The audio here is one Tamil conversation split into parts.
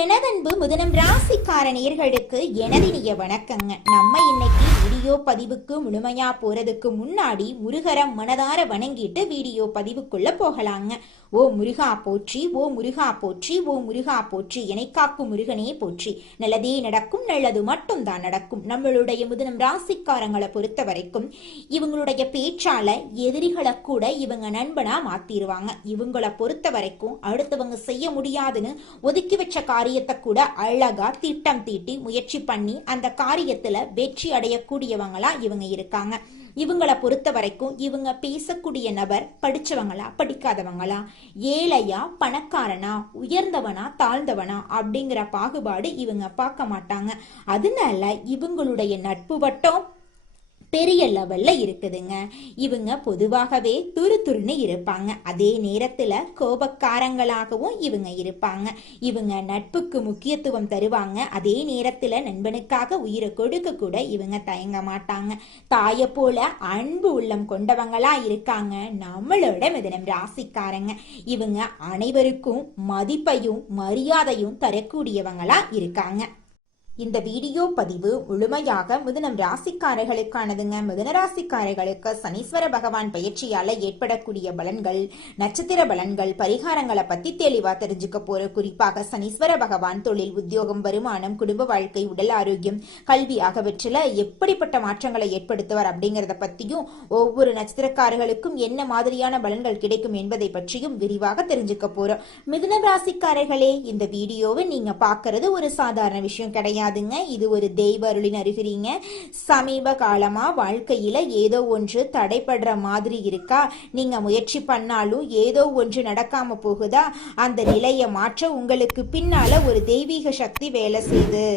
எனதன்பு முதனம் ராசிக்கார நேயர்களுக்கு எனதினிய வணக்கங்க. நம்ம இன்னைக்கு வீடியோ பதிவுக்கு முழுமையா போறதுக்கு முன்னாடி முருகரை மனதார வணங்கிட்டு வீடியோ பதிவுக்குள்ள போகலாங்க. ஓ முருகா போற்றி, ஓ முருகா போற்றி, ஓ முருகா போற்றி, எனைக்காக்கும் முருகனே போற்றி. நல்லதே நடக்கும், நல்லது மட்டும் தான் நடக்கும். நம்மளுடைய முதனம் ராசிக்காரங்களை பொறுத்த வரைக்கும் இவங்களுடைய பேச்சால எதிரிகளை கூட இவங்க நண்பனா மாத்திருவாங்க. இவங்களை பொறுத்த வரைக்கும் அடுத்தவங்க செய்ய முடியாதுன்னு ஒதுக்கி வச்ச காரியத்தை கூட அழகா திட்டம் தீட்டி முயற்சி பண்ணி அந்த காரியத்துல வெற்றி அடையக்கூடியவங்களா இவங்க இருக்காங்க. இவங்களை பொறுத்த வரைக்கும் இவங்க பேசக்கூடிய நபர் படிச்சவங்களா படிக்காதவங்களா, ஏழையா பணக்காரனா, உயர்ந்தவனா தாழ்ந்தவனா அப்படிங்கிற பாகுபாடு இவங்க பார்க்க மாட்டாங்க. அதனால இவங்களுடைய நட்பு வட்டம் பெரிய லெவல்ல இருக்குதுங்க. இவங்க பொதுவாகவே துருதுருன்னு இருப்பாங்க. அதே நேரத்துல கோபக்காரங்களாகவும் இவங்க இருப்பாங்க. இவங்க நட்புக்கு முக்கியத்துவம் தருவாங்க. அதே நேரத்துல நண்பனுக்காக உயிரை கொடுக்க கூட இவங்க தயங்க மாட்டாங்க. தாயை போல அன்பு உள்ளம் கொண்டவங்களா இருக்காங்க நம்மளோட மிதுனம் ராசிக்காரங்க. இவங்க அனைவருக்கும் மதிப்பையும் மரியாதையும் தரக்கூடியவங்களா இருக்காங்க. இந்த வீடியோ பதிவு முழுமையாக மிதுனம் ராசிக்காரர்களுக்கானதுங்க. மிதுன ராசிக்காரர்களுக்கு சனீஸ்வர பகவான் பயிற்சியால ஏற்படக்கூடிய பலன்கள், நட்சத்திர பலன்கள், பரிகாரங்களை பத்தி தெளிவா தெரிஞ்சுக்க போற. குறிப்பாக சனீஸ்வர பகவான் தொழில், உத்தியோகம், வருமானம், குடும்ப வாழ்க்கை, உடல் ஆரோக்கியம், கல்வி ஆகியவற்றில எப்படிப்பட்ட மாற்றங்களை ஏற்படுத்துவார் அப்படிங்கறத பத்தியும், ஒவ்வொரு நட்சத்திரக்காரர்களுக்கும் என்ன மாதிரியான பலன்கள் கிடைக்கும் என்பதை பற்றியும் விரிவாக தெரிஞ்சுக்க போறோம். மிதுன ராசிக்காரர்களே, இந்த வீடியோவை நீங்க பாக்குறது ஒரு சாதாரண விஷயம் கிடையாது. இது ஒரு தெய்வ அருளின் அறிகுறிங்க. சமீப காலமா வாழ்க்கையில ஏதோ ஒன்று தடைபடுற மாதிரி இருக்கா? நீங்க முயற்சி பண்ணாலும் ஏதோ ஒன்று நடக்காம போகுதா? அந்த நிலையை மாற்ற உங்களுக்கு பின்னால ஒரு தெய்வீக சக்தி வேலை செய்யுது.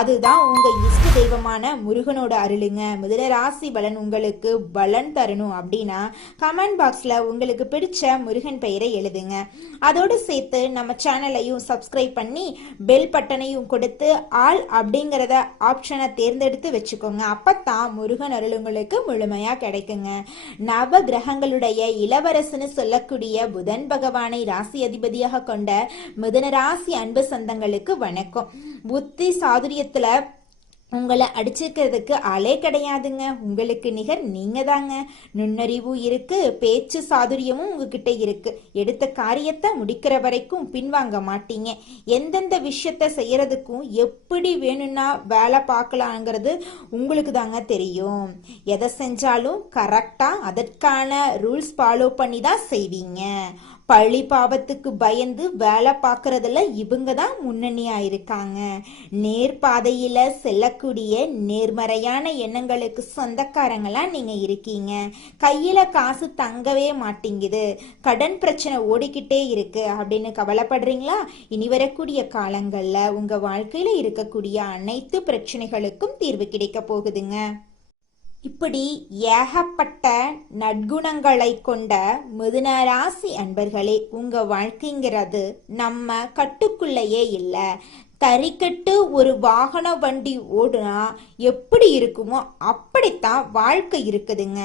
அதுதான் உங்க இஷ்ட தெய்வமான முருகனோட அருளுங்க. மிதுன ராசி பலன் உங்களுக்கு பலன் தரணும் அப்படின்னா கமெண்ட் பாக்ஸ்ல உங்களுக்கு பிடிச்ச முருகன் பெயரை எழுதுங்க. அதோடு சேர்த்து நம்ம சேனலையும் சப்ஸ்கிரைப் பண்ணி பெல் பட்டனையும் கொடுத்து ஆல் அப்படிங்கறத ஆப்ஷனை தேர்ந்தெடுத்து வச்சுக்கோங்க. அப்பத்தான் முருகன் அருளுங்களுக்கு முழுமையா கிடைக்குங்க. நவ கிரகங்களுடைய இளவரசன்னு சொல்லக்கூடிய புதன் பகவானை ராசி அதிபதியாக கொண்ட மிதுன ராசி அன்பு சொந்தங்களுக்கு வணக்கம். புத்தி சாதுரியத்துல உங்களை அடிச்சுக்கிறதுக்கு ஆளே கிடையாதுங்க. உங்களுக்கு நிகர் நீங்க தாங்க. நுண்ணறிவும் இருக்கு, பேச்சு சாதுரியமும் உங்ககிட்ட இருக்கு. எடுத்த காரியத்தை முடிக்கிற வரைக்கும் பின்வாங்க மாட்டீங்க. எந்தெந்த விஷயத்த செய்யறதுக்கும் எப்படி வேணும்னா வேலை பார்க்கலாங்கிறது உங்களுக்கு தாங்க தெரியும். எதை செஞ்சாலும் கரெக்டா அதற்கான ரூல்ஸ் ஃபாலோ பண்ணி தான் செய்வீங்க. பழி பாவத்துக்கு பயந்து வேலை பார்க்கறதுல இவங்க தான் முன்னணியா இருக்காங்க. நேர்பாதையில செல்லக்கூடிய நேர்மறையான எண்ணங்களுக்கு சொந்தக்காரங்களா நீங்க இருக்கீங்க. கையில காசு தங்கவே மாட்டேங்குது, கடன் பிரச்சனை ஓடிக்கிட்டே இருக்கு அப்படின்னு கவலைப்படுறீங்களா? இனி வரக்கூடிய காலங்கள்ல உங்க வாழ்க்கையில இருக்கக்கூடிய அனைத்து பிரச்சனைகளுக்கும் தீர்வு கிடைக்க போகுதுங்க. இப்படி ஏகப்பட்ட நற்குணங்களை கொண்ட மிதுன ராசி அன்பர்களே, உங்க வாழ்க்கைங்கிறது நம்ம கட்டுக்குள்ளேயே இல்லை. தறிக்கட்டு ஒரு வாகன வண்டி ஓடுனா எப்படி இருக்குமோ அப்படித்தான் வாழ்க்கை இருக்குதுங்க.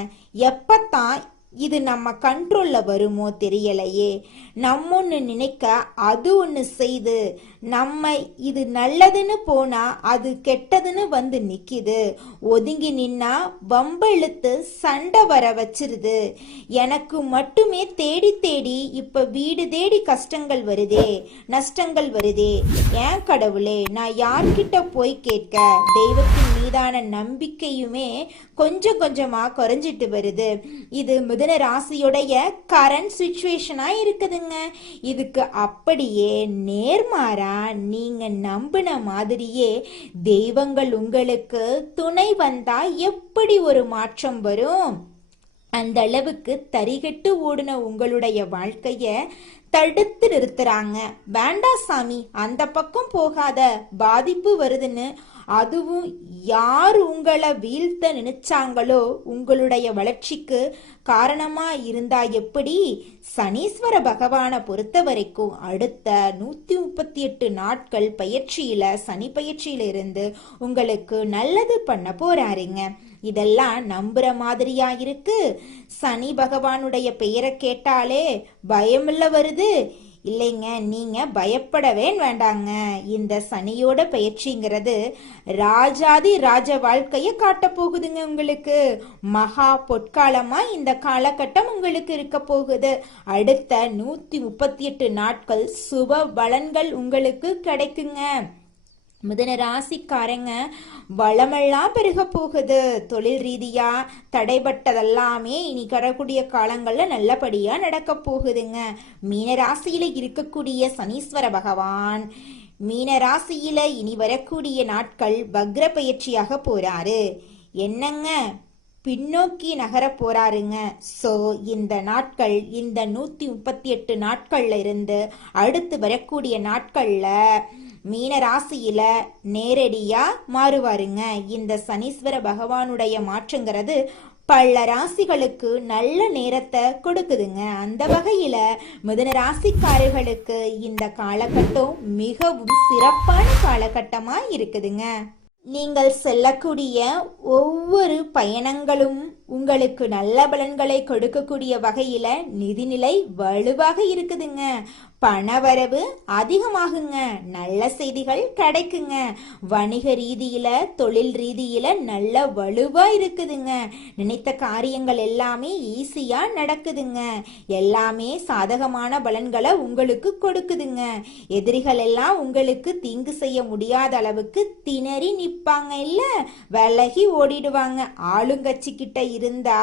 எப்பத்தான் இது நம்ம கண்ட்ரோல்ல வருமோ தெரியலையே. நம்ம ஒன்று நினைக்க அது ஒன்று செய்து, நம்ம இது நல்லதுன்னு போனா அது கெட்டதுன்னு வந்து நிக்குது. ஒதுங்கி நின்னா வம்ப இழுத்து சண்டை வர வச்சிருது. எனக்கு மட்டுமே தேடி தேடி இப்ப வீடு தேடி கஷ்டங்கள் வருதே, நஷ்டங்கள் வருதே. ஏன் கடவுளே, நான் யார்கிட்ட போய் கேட்க? தெய்வத்தின் மீதான நம்பிக்கையுமே கொஞ்சம் கொஞ்சமா குறைஞ்சிட்டு வருது. இது மிதுன ராசியுடைய கரண்ட் சிச்சுவேஷனா இருக்குதுங்க. இதுக்கு அப்படியே நேர்மாறா நீங்க நம்பின மாதிரியே தெய்வங்கள் உங்களுக்கு துணை வந்தா எப்படி ஒரு மாற்றம் வரும்? அந்த அளவுக்கு தரிகட்டு ஓடுன உங்களுடைய வாழ்க்கைய தடுத்து நிறுத்துறாங்க. வேண்டா சாமி, அந்த பக்கம் போகாத, பாதிப்பு வருதுன்னு. அதுவும் யார் உங்களை வீழ்த்த நினைச்சாங்களோ உங்களுடைய வளர்ச்சிக்கு காரணமா இருந்தா எப்படி? சனீஸ்வர பகவானை பொறுத்த வரைக்கும் அடுத்த 138 நாட்கள் பயிற்சியில, சனி பயிற்சியில இருந்து உங்களுக்கு நல்லது பண்ண போறாருங்க. இதெல்லாம் நம்புற மாதிரியா இருக்கு? சனி பகவானுடைய பெயரை கேட்டாலே பயமில்ல வருது. இல்லைங்க, நீங்க பயப்படவே வேண்டாங்க. இந்த சனியோட பயிற்சிங்கிறது ராஜாதி ராஜ வாழ்க்கைய காட்ட போகுதுங்க. உங்களுக்கு மகா பொற்காலமா இந்த காலகட்டம் உங்களுக்கு இருக்க போகுது. அடுத்த 138 நாட்கள் சுப பலன்கள் உங்களுக்கு கிடைக்குங்க. மிதுன ராசிக்காரங்க வளமெல்லாம் பெருக போகுது. தொழில் ரீதியா தடைபட்டதெல்லாமே இனி வரக்கூடிய காலங்கள்ல நல்லபடியா நடக்க போகுதுங்க. மீன ராசியில இருக்கக்கூடிய சனீஸ்வர பகவான் மீன ராசியில இனி வரக்கூடிய நாட்கள் வக்ர பயிற்சியாக போறாரு. என்னங்க, பின்னோக்கி நகர போறாருங்க. ஸோ இந்த நாட்கள், இந்த 138 நாட்கள்ல இருந்து அடுத்து வரக்கூடிய நாட்கள்ல மீன ராசியில நேரடியா மாறுவாருங்க. இந்த சனீஸ்வர பகவானுடைய மாற்றங்கிறது பல ராசிகளுக்கு நல்ல நேரத்தை கொடுக்குதுங்க. அந்த வகையில மிதுன ராசிக்காரர்களுக்கு இந்த காலகட்டம் மிகவும் சிறப்பான காலகட்டமா இருக்குதுங்க. நீங்கள் செல்லக்கூடிய ஒவ்வொரு பயணங்களும் உங்களுக்கு நல்ல பலன்களை கொடுக்கக்கூடிய வகையில நிதிநிலை வலுவாக இருக்குதுங்க. பணவரவு அதிகமாகுங்க. நல்ல செய்திகள் கிடைக்குங்க. வணிக ரீதியில தொழில் ரீதியில நல்ல வலுவா இருக்குதுங்க. நினைத்த காரியங்கள் எல்லாமே ஈஸியா நடக்குதுங்க. எல்லாமே சாதகமான பலன்களை உங்களுக்கு கொடுக்குதுங்க. எதிரிகள் எல்லாம் உங்களுக்கு தீங்கு செய்ய முடியாத அளவுக்கு திணறி நிப்பாங்க, இல்ல விலகி ஓடிடுவாங்க. ஆளுங்கட்சி கிட்ட இருந்தா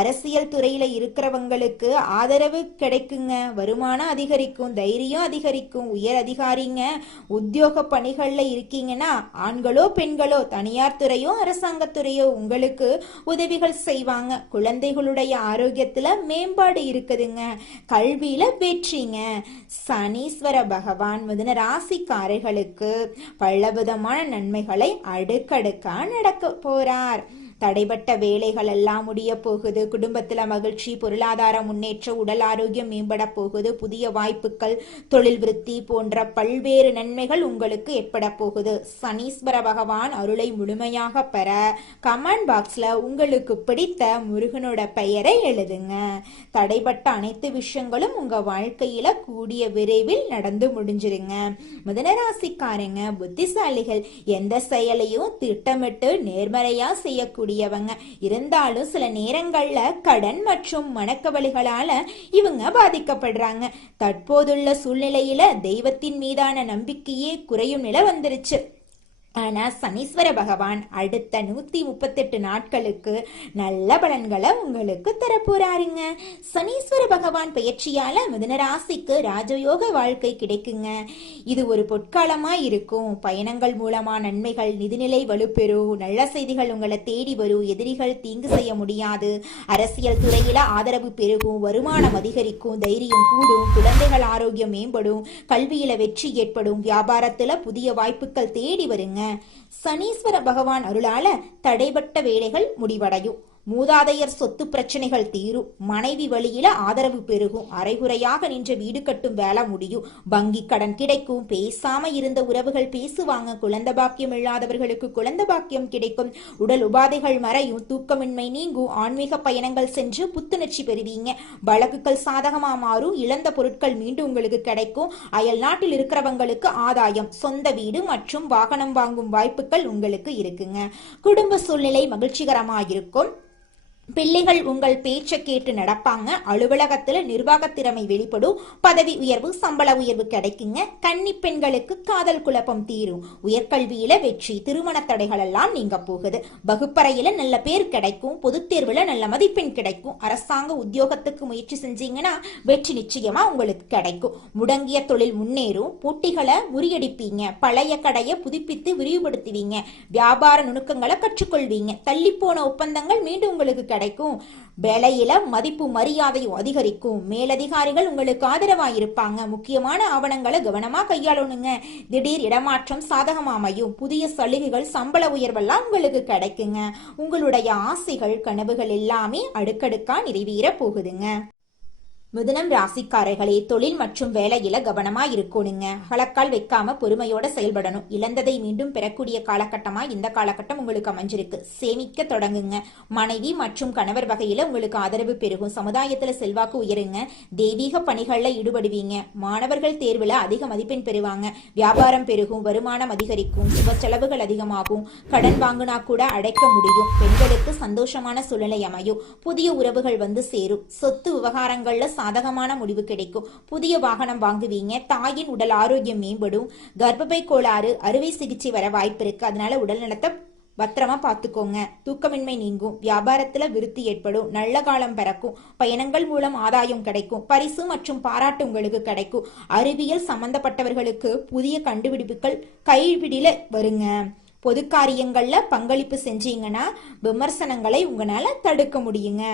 அரசியல் துறையில இருக்கிறவங்களுக்கு ஆதரவு கிடைக்குங்க. வருமானம் அதிகரிக்கும், தைரியம் அதிகரிக்கும். உயர் அதிகாரிங்க உத்தியோக பணிகள்ல இருக்கீங்கன்னா ஆண்களோ பெண்களோ தனியார் துறையோ அரசாங்கத்துறையோ உங்களுக்கு உதவிகள் செய்வாங்க. குழந்தைகளுடைய ஆரோக்கியத்துல மேம்பாடு இருக்குதுங்க. கல்வியில வெற்றிங்க. சனீஸ்வர பகவான் மிதுன ராசிக்காரர்களுக்கு பலவிதமான நன்மைகளை அடுக்கடுக்கா நடக்க போறார். தடைபட்ட வேலைகள் எல்லாம் முடிய போகுது. குடும்பத்துல மகிழ்ச்சி, பொருளாதார முன்னேற்றம், உடல் ஆரோக்கியம் மேம்பட போகுது. புதிய வாய்ப்புகள், தொழில் விருத்தி போன்ற பல்வேறு நன்மைகள் உங்களுக்கு ஏற்பட போகுது. சனீஸ்வர பகவான் அருளை முழுமையாக பெற கமெண்ட் பாக்ஸ்ல உங்களுக்கு பிடித்த முருகனோட பெயரை எழுதுங்க. தடைபட்ட அனைத்து விஷயங்களும் உங்க வாழ்க்கையில கூடிய விரைவில் நடந்து முடிஞ்சிருங்க. மிதுனராசிக்காரங்க புத்திசாலிகள். எந்த செயலையும் திட்டமிட்டு நேர்மறையா செய்யக்கூடிய இருந்தாலும் சில நேரங்கள்ல கடன் மற்றும் மனக்கவலைகளால இவங்க பாதிக்கப்படுறாங்க. தற்போதுள்ள சூழ்நிலையில தெய்வத்தின் மீதான நம்பிக்கையே குறையும் நிலை வந்துருச்சு. ஆனா சனீஸ்வர பகவான் அடுத்த 138 நாட்களுக்கு நல்ல பலன்களை உங்களுக்கு தரப்போறாருங்க. சனீஸ்வர பகவான் பயிற்சியால மிதுன ராசிக்கு ராஜயோக வாழ்க்கை கிடைக்குங்க. இது ஒரு பொற்காலமா இருக்கும். பயணங்கள் மூலமா நன்மைகள், நிதிநிலை வலுப்பெறும். நல்ல செய்திகள் உங்களை தேடி வரும். எதிரிகள் தீங்கு செய்ய முடியாது. அரசியல் துறையில ஆதரவு பெருகும். வருமானம் அதிகரிக்கும். தைரியம் கூடும். குழந்தைகள் ஆரோக்கியம் மேம்படும். கல்வியில வெற்றி ஏற்படும். வியாபாரத்துல புதிய வாய்ப்புகள் தேடி வருங்க. சனீஸ்வர பகவான் அருளால தடைபட்ட வேலைகள் முடிவடையும். மூதாதையர் சொத்து பிரச்சனைகள் தீரும். மனைவி வழியில ஆதரவு பெருகும். அரைகுறையாக நின்ற வீடு கட்டும் வேலை முடியும். வங்கி கடன் கிடைக்கும். பேசாம இருந்த உறவுகள் பேசுவாங்க. குழந்தை பாக்கியம் இல்லாதவர்களுக்கு குழந்தை பாக்கியம் கிடைக்கும். உடல் உபாதைகள் மறையும். தூக்கமின்மை நீங்கும். ஆன்மீக பயணங்கள் சென்று புத்துணர்ச்சி பெறுவீங்க. வழக்குகள் சாதகமா மாறும். இழந்த பொருட்கள் மீண்டும் உங்களுக்கு கிடைக்கும். அயல் நாட்டில் இருக்கிறவங்களுக்கு ஆதாயம். சொந்த வீடு மற்றும் வாகனம் வாங்கும் வாய்ப்புகள் உங்களுக்கு இருக்குங்க. குடும்ப சூழ்நிலை மகிழ்ச்சிகரமா இருக்கும். பிள்ளைகள் உங்கள் பேச்சை கேட்டு நடப்பாங்க. அலுவலகத்துல நிர்வாக திறமை வெளிப்படும். பதவி உயர்வு, சம்பள உயர்வு கிடைக்குங்க. கன்னி பெண்களுக்கு காதல் குழப்பம் தீரும். உயர்கல்வியில வெற்றி. திருமண தடைகள் எல்லாம் நீங்க போகுது. வகுப்பறையில நல்ல பேர் கிடைக்கும். பொதுத் தேர்வுல நல்ல மதிப்பெண் கிடைக்கும். அரசாங்க உத்தியோகத்துக்கு முயற்சி செஞ்சீங்கன்னா வெற்றி நிச்சயமா உங்களுக்கு கிடைக்கும். முடங்கிய தொழில் முன்னேறும். போட்டிகளை முறியடிப்பீங்க. பழைய கடையை புதுப்பித்து விரிவுபடுத்துவீங்க. வியாபார நுணுக்கங்களை கற்றுக்கொள்வீங்க. தள்ளிப்போன ஒப்பந்தங்கள் மீண்டும் உங்களுக்கு கிடைக்கும். வேலையில மதிப்பு மரியாதையும் அதிகரிக்கும். மேலதிகாரிகள் உங்களுக்கு ஆதரவாயிருப்பாங்க. முக்கியமான ஆவணங்களை கவனமா கையாளணுங்க. திடீர் இடமாற்றம் சாதகமா அமையும். புதிய சலுகைகள், சம்பள உயர்வெல்லாம் உங்களுக்கு கிடைக்குங்க. உங்களுடைய ஆசைகள், கனவுகள் எல்லாமே அடுக்கடுக்கா நிறைவேற போகுதுங்க. மிதுனம் ராசிக்காரர்களே, தொழில் மற்றும் வேலையில கவனமா இருக்கணுங்க. வழக்கால் வைக்காம பொறுமையோட செயல்படணும். இழந்ததை மீண்டும் பெறக்கூடிய காலகட்டமா இந்த காலகட்டம் உங்களுக்கு அமைஞ்சிருக்கு. சேமிக்க தொடங்குங்க. மனைவி மற்றும் கணவர் வகையில உங்களுக்கு ஆதரவு பெருகும். சமுதாயத்துல செல்வாக்கு உயருங்க. தெய்வீக பணிகள்ல ஈடுபடுவீங்க. மாணவர்கள் தேர்வுல அதிக மதிப்பெண் பெறுவாங்க. வியாபாரம் பெருகும். வருமானம் அதிகரிக்கும். சுப செலவுகள் அதிகமாகும். கடன் வாங்கினா கூட அடைக்க முடியும். பெண்களுக்கு சந்தோஷமான சூழ்நிலை அமையும். புதிய உறவுகள் வந்து சேரும். சொத்து விவகாரங்கள்ல சாதகமான முடிவு கிடைக்கும். புதிய வாகனம் வாங்குவீங்க. தாயின் உடல் ஆரோக்கியம் மேம்படும். கர்ப்பப்பை கோளாறு, அறுவை சிகிச்சை வர வாய்ப்பு இருக்கு. அதனால உடல் நலத்தை பத்திரமா பார்த்துக்கோங்க. தூக்கமின்மை நீங்கும். வியாபாரத்துல விருத்தி ஏற்படும். நல்ல காலம் பிறக்கும். பயணங்கள் மூலம் ஆதாயம் கிடைக்கும். பரிசு மற்றும் பாராட்டு உங்களுக்கு கிடைக்கும். அறிவியல் சம்பந்தப்பட்டவர்களுக்கு புதிய கண்டுபிடிப்புகள் கைவிடில வருங்க. பொது காரியங்கள்ல பங்களிப்பு செஞ்சீங்கன்னா விமர்சனங்களை உங்களால தடுக்க முடியுங்க.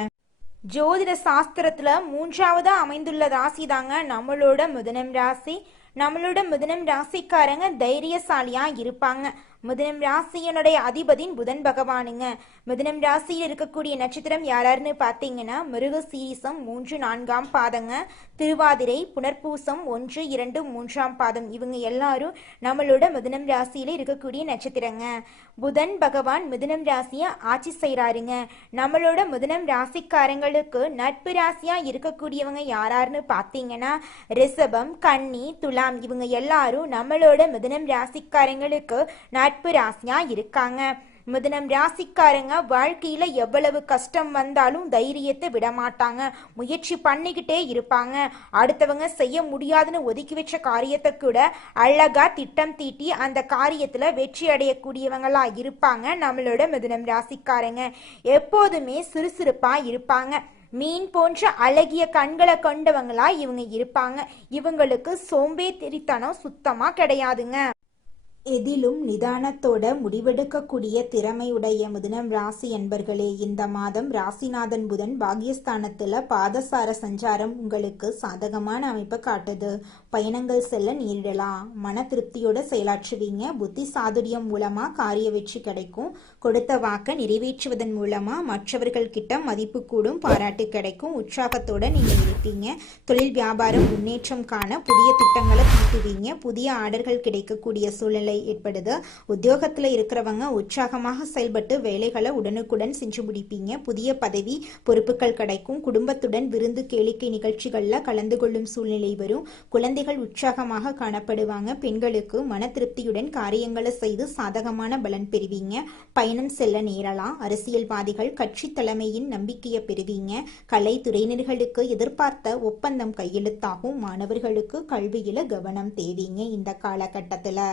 ஜோதிட சாஸ்திரத்துல 3ஆவதா அமைந்துள்ள ராசி தாங்க நம்மளோட மிதுனம் ராசி. நம்மளோட மிதுனம் ராசிக்காரங்க தைரியசாலியா இருப்பாங்க. மிதுனம் ராசியனுடைய அதிபதியின் புதன் பகவானுங்க. மிதுனம் ராசியில் இருக்கக்கூடிய நட்சத்திரம் யாராருன்னு பார்த்தீங்கன்னா மிருகசீரிசம் 3, 4ஆம் பாதங்க, திருவாதிரை, புனர்பூசம் 1, 2, 3ஆம் பாதம். இவங்க எல்லாரும் நம்மளோட மிதுனம் ராசியில இருக்கக்கூடிய நட்சத்திரங்க. புதன் பகவான் மிதுனம் ராசிய ஆட்சி செய்யறாருங்க. நம்மளோட மிதுனம் ராசிக்காரங்களுக்கு நட்பு ராசியா இருக்கக்கூடியவங்க யாராருன்னு பார்த்தீங்கன்னா ரிஷபம், கன்னி, துலாம். இவங்க எல்லாரும் நம்மளோட மிதுனம் ராசிக்காரங்களுக்கு நட்பு ராசியா இருக்காங்க. மிதுனம் ராசிக்காரங்க வாழ்க்கையில எவ்வளவு கஷ்டம் வந்தாலும் தைரியத்தை விட மாட்டாங்க. முயற்சி பண்ணிக்கிட்டே இருப்பாங்க. அடுத்தவங்க செய்ய முடியாதுன்னு ஒதுக்கி வச்ச காரியத்தை கூட அழகா திட்டம் தீட்டி அந்த காரியத்துல வெற்றி அடையக்கூடியவங்களா இருப்பாங்க. நம்மளோட மிதுனம் ராசிக்காரங்க எப்போதுமே சுறுசுறுப்பா இருப்பாங்க. மீன் போன்ற அழகிய கண்களை கொண்டவங்களா இவங்க இருப்பாங்க. இவங்களுக்கு சோம்பேறித்தனம் சுத்தமா கிடையாதுங்க. எதிலும் நிதானத்தோட முடிவெடுக்கக்கூடிய திறமையுடைய மிதுனம் ராசி என்பர்களே, இந்த மாதம் ராசிநாதன் புதன் பாகியஸ்தானத்துல பாதசார சஞ்சாரம் உங்களுக்கு சாதகமான அமைப்பை காட்டுது. பயணங்கள் செல்ல நேரிடலாம். மன திருப்தியோட செயலாற்றுவீங்க. புத்தி சாதுரியம் மூலமா காரிய வெற்றி கிடைக்கும். கொடுத்த வாக்க நிறைவேற்றுவதன் மூலமா மற்றவர்கள் கிட்ட மதிப்பு கூடும். பாராட்டு கிடைக்கும். உற்சாகத்தோட நீங்க இருப்பீங்க. தொழில் வியாபாரம் முன்னேற்றம் காண புதிய திட்டங்களை தீட்டுவீங்க. புதிய ஆர்டர்கள் கிடைக்கக்கூடிய சூழ்நிலை ஏற்படுது. உத்தியோகத்துல இருக்கிறவங்க உற்சாகமாக செயல்பட்டு வேலைகளை உடனுக்குடன் செஞ்சு முடிப்பீங்க. புதிய பதவி பொறுப்புகள் கிடைக்கும். குடும்பத்துடன் விருந்து கேளிக்கை நிகழ்ச்சிகள்ல கலந்து கொள்ளும் சூழ்நிலை வரும். குழந்தைகள் உற்சாகமாக காணப்படுவாங்க. பெண்களுக்கு மன திருப்தியுடன் காரியங்களை செய்து சாதகமான பலன் பெறுவீங்க. பயணம் செல்ல நேரலாம். அரசியல்வாதிகள் கட்சி தலைமையின் நம்பிக்கையை பெறுவீங்க. கலைத்துறையினர்களுக்கு எதிர்பார்த்த ஒப்பந்தம் கையெழுத்தாகும். மாணவர்களுக்கு கல்வியில கவனம் தேவைங்க இந்த காலகட்டத்துல.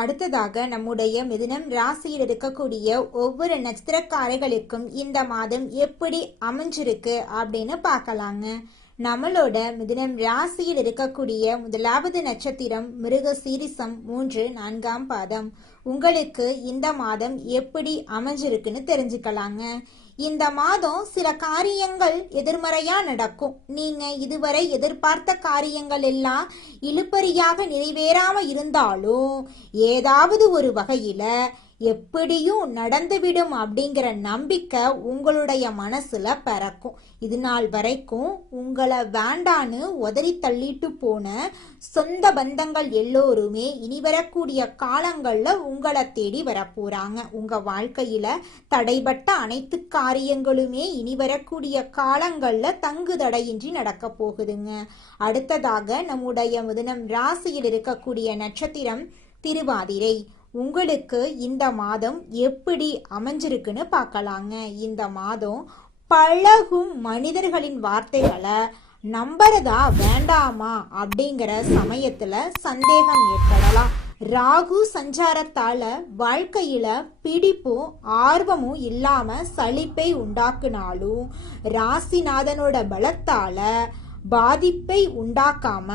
அடுத்ததாக நம்முடைய மிதுனம் ராசியில் இருக்கக்கூடிய ஒவ்வொரு நட்சத்திரக்காரர்களுக்கும் இந்த மாதம் எப்படி அமைஞ்சிருக்கு அப்படின்னு பார்க்கலாங்க. நம்மளோட மிதுனம் ராசியில் இருக்கக்கூடிய முதலாவது நட்சத்திரம் மிருகசீரிசம் 3, 4ஆம் பாதம். உங்களுக்கு இந்த மாதம் எப்படி அமைஞ்சிருக்குன்னு தெரிஞ்சுக்கலாங்க. இந்த மாதம் சில காரியங்கள் எதிர்மறையா நடக்கும். நீங்க இதுவரை எதிர்பார்த்த காரியங்கள் எல்லாம் இழுபறியாக நிறைவேறாம இருந்தாலும் ஏதாவது ஒரு வகையில எப்படியும் நடந்துவிடும் அப்படிங்கிற நம்பிக்கை உங்களுடைய மனசுல பிறக்கும். இது நாள் வரைக்கும் உங்களை வேண்டான்னு உதறி தள்ளிட்டு போன சொந்த பந்தங்கள் எல்லோருமே இனி வரக்கூடிய காலங்கள்ல உங்களை தேடி வரப்போறாங்க. உங்க வாழ்க்கையில தடைபட்ட அனைத்து காரியங்களுமே இனி வரக்கூடிய காலங்கள்ல தங்கு தடையின்றி நடக்க போகுதுங்க. அடுத்ததாக நம்முடைய மிதுனம் ராசியில் இருக்கக்கூடிய நட்சத்திரம் திருவாதிரை. உங்களுக்கு இந்த மாதம் எப்படி அமைஞ்சிருக்குன்னு பார்க்கலாங்க. இந்த மாதம் பழகும் மனிதர்களின் வார்த்தைகளை நம்புறதா வேண்டாமா அப்படிங்கிற சமயத்துல சந்தேகம் ஏற்படலாம். ராகு சஞ்சாரத்தால வாழ்க்கையில பிடிப்பும் ஆர்வமும் இல்லாம சலிப்பை உண்டாக்குனாலும் ராசிநாதனோட பலத்தால பாதிப்பை உண்டாக்காம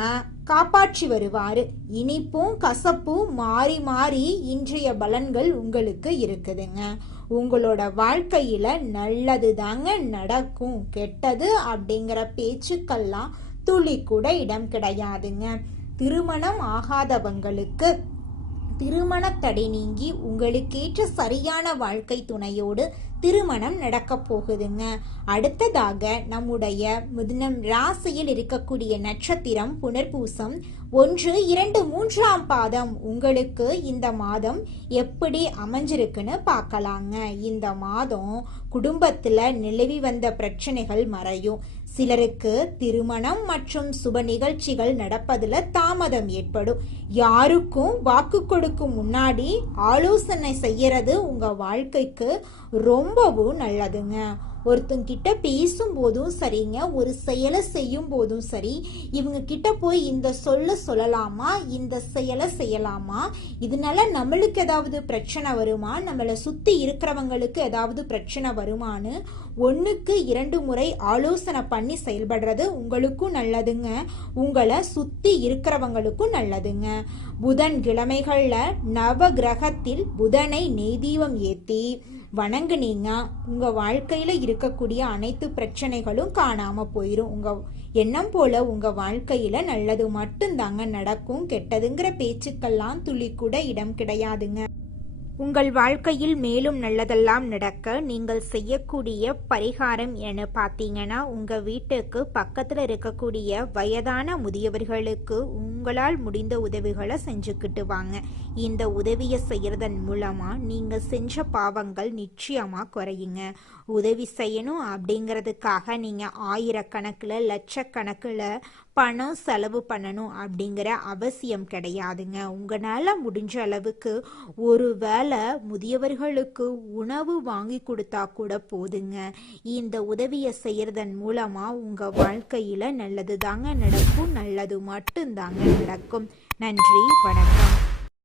காப்பாற்றி வருவாரு. இனிப்பும் கசப்பும் மாறி மாறி இன்றைய பலன்கள் உங்களுக்கு இருக்குதுங்க. உங்களோட வாழ்க்கையில நல்லது தாங்க நடக்கும். கெட்டது அப்படிங்கிற பேச்சுக்கெல்லாம் துளி கூட இடம் கிடையாதுங்க. திருமணம் ஆகாதவங்களுக்கு திருமண தடை நீங்கி உங்களுக்கேற்ற சரியான வாழ்க்கை துணையோடு திருமணம் நடக்க போகுதுங்க. அடுத்ததாக நம்முடைய மிதுனம் ராசியில் இருக்கக்கூடிய நட்சத்திரம் புனர்பூசம் 1, 2, 3ஆம் பாதம். உங்களுக்கு இந்த மாதம் எப்படி அமைஞ்சிருக்குன்னு பார்க்கலாங்க. இந்த மாதம் குடும்பத்துல நிலவி வந்த பிரச்சனைகள் மறையும். சிலருக்கு திருமணம் மற்றும் சுப நிகழ்ச்சிகள் நடப்பதுல தாமதம் ஏற்படும். யாருக்கும் வாக்கு கொடுக்கும் முன்னாடி ஆலோசனை செய்யறது உங்க வாழ்க்கைக்கு ரொம்பவும் நல்லதுங்க. ஒருத்தங்கிட்ட பேசும் போதும் சரிங்க, ஒரு செயலை செய்யும் போதும் சரி, இவங்க கிட்ட போய் இந்த சொல்லலாமா, இந்த செயலை செய்யலாமா, இதனால நம்மளுக்கு ஏதாவது பிரச்சனை வருமா, நம்மளை சுத்தி இருக்கிறவங்களுக்கு ஏதாவது பிரச்சனை வருமானு 1க்கு 2 முறை ஆலோசனை பண்ணி செயல்படுறது உங்களுக்கும் நல்லதுங்க, உங்களை சுத்தி இருக்கிறவங்களுக்கும் நல்லதுங்க. புதன்கிழமைகள்ல நவ கிரகத்தில் புதனை நெய்தீபம் ஏத்தி வணங்குனீங்க, உங்க வாழ்க்கையில இருக்கக்கூடிய அனைத்து பிரச்சனைகளும் காணாம போயிரும். உங்க எண்ணம் போல உங்க வாழ்க்கையில நல்லது மட்டும்தாங்க நடக்கும். கெட்டதுங்கிற பேச்சுக்கெல்லாம் துளி கூட இடம் கிடையாதுங்க. உங்கள் வாழ்க்கையில் மேலும் நல்லதெல்லாம் நடக்க நீங்கள் செய்யக்கூடிய பரிகாரம் என பார்த்தீங்கன்னா, உங்கள் வீட்டுக்கு பக்கத்தில் இருக்கக்கூடிய வயதான முதியவர்களுக்கு உங்களால் முடிந்த உதவிகளை செஞ்சுக்கிட்டு வாங்க. இந்த உதவியை செய்கிறதன் மூலமாக நீங்கள் செஞ்ச பாவங்கள் நிச்சயமாக குறையுங்க. உதவி செய்யணும் அப்படிங்கிறதுக்காக நீங்கள் ஆயிரக்கணக்கில் லட்சக்கணக்கில் பணம் செலவு பண்ணணும் அப்படிங்கிற அவசியம் கிடையாதுங்க. உங்களால் முடிஞ்ச அளவுக்கு ஒரு வேளை முதியவர்களுக்கு உணவு வாங்கி கொடுத்தா கூட போதுங்க. இந்த உதவியை செய்யறதன் மூலமா உங்க வாழ்க்கையில நல்லது தாங்க நடக்கும், நல்லது மட்டும்தாங்க நடக்கும். நன்றி, வணக்கம்.